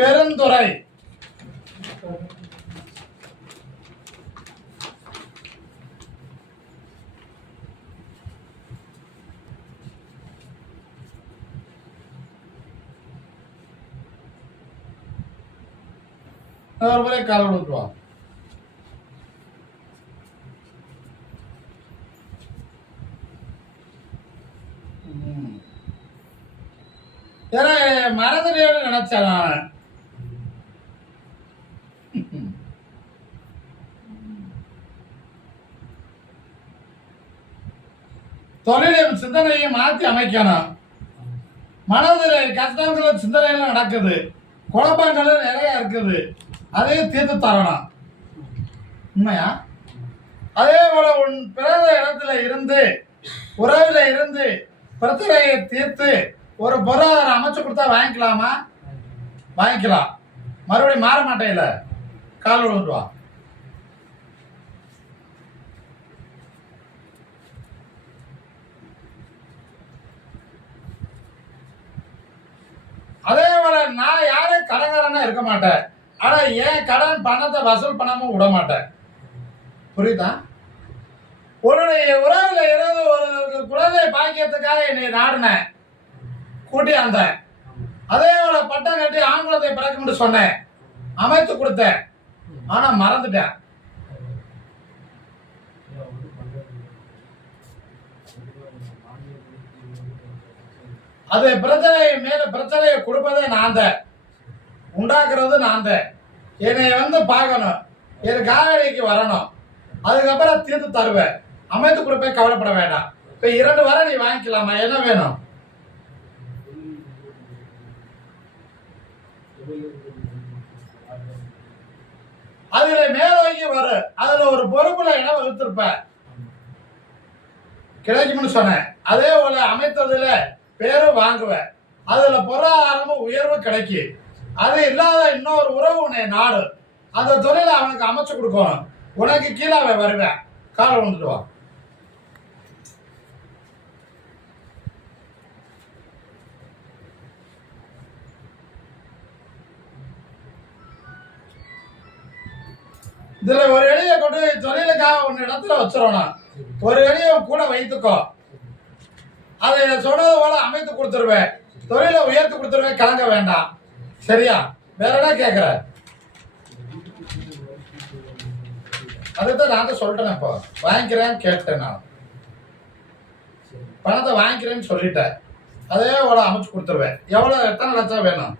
பெருந்துறை. ஒரு முறை கால் விட்டுருவான். ஏன்னா மறந்துட்டேன்னு நினைச்சேன் நான். தொழிலையும் சிந்தனையும் மாற்றி அமைக்கணும். மனதில் கஷ்டங்கள் சிந்தனைகள் நடக்குது, குழப்பங்கள் நிறைய இருக்குது, அதையும் தீர்த்து தரணும். உண்மையா? அதே போல உன் பிறந்த இடத்துல இருந்து உறவுல இருந்து பிரச்சனையை தீர்த்து ஒரு பொருளாதாரம் அமைச்சு கொடுத்தா வாங்கிக்கலாமா? வாங்கிக்கலாம். மறுபடியும் மாற மாட்டேல, கால் விழுந்துவா. அதே போல நான் யாரும் கடன்காரனா இருக்க மாட்டேன். ஆனா ஏன் கடன் பணத்தை வசூல் பண்ணாம விட மாட்டேன். புரியுதா? உன்னுடைய உறவுல ஏதாவது ஒரு குழந்தை பாக்கியத்துக்காக என்னை நாடினேன், கூட்டி அந்த அதே போல பட்டம் கட்டி ஆண் குழந்தை பிறக்கும் சொன்னேன், அமைத்து கொடுத்தேன். ஆனா மறந்துட்டேன். அது பிரச்சனை மேல பிரச்சனையை கொடுப்பதே நான் தான், உண்டாக்குறது நான் தான். என்னை பார்க்கணும், என் காலடிக்கு வரணும், அதுக்கப்புறம் தீர்த்து தருவேன், அமைத்து கொடுப்பேன். கவலைப்பட வேண்டாம். இப்ப 2 வரை நீ வாங்கிக்கலாமா? என்ன வேணும்? அதுல மேலோங்கி வரும். அதுல ஒரு பொறுப்புல இடம் வகுத்திருப்ப, கிடைக்கும்னு சொன்னேன். அதே போல அமைத்ததுல பேரும் வாங்குவேன். அதுல பொருளாதாரமும் உயர்வு கிடைக்கும். அது இல்லாத இன்னொரு உறவு உன்னை நாடு, அந்த தொழிலை அவனுக்கு அமைச்சு கொடுக்கணும். உனக்கு கீழே வருவேன், கால் விழுந்துடுவான். இதுல ஒரு எளிய கொண்டு தொழிலுக்காக ஒன்னு இடத்துல வச்சிடணும். ஒரு எளிய கூட வைத்துக்கோ. அதை சொன்னது போல அமைத்து கொடுத்துருவேன், தொழிலை உயர்த்தி கொடுத்துருவேன். கலங்க வேண்டாம். சரியா? வேற என்ன கேட்குற? அதுதான் நான் சொல்லிட்டேன். இப்போ வாங்கிக்கிறேன்னு கேட்டேன். நான் பணத்தை வாங்கிக்கிறேன்னு சொல்லிட்டேன். அதே போல அமைச்சு கொடுத்துருவேன். எவ்வளோ, எத்தனை லட்சம் வேணும்?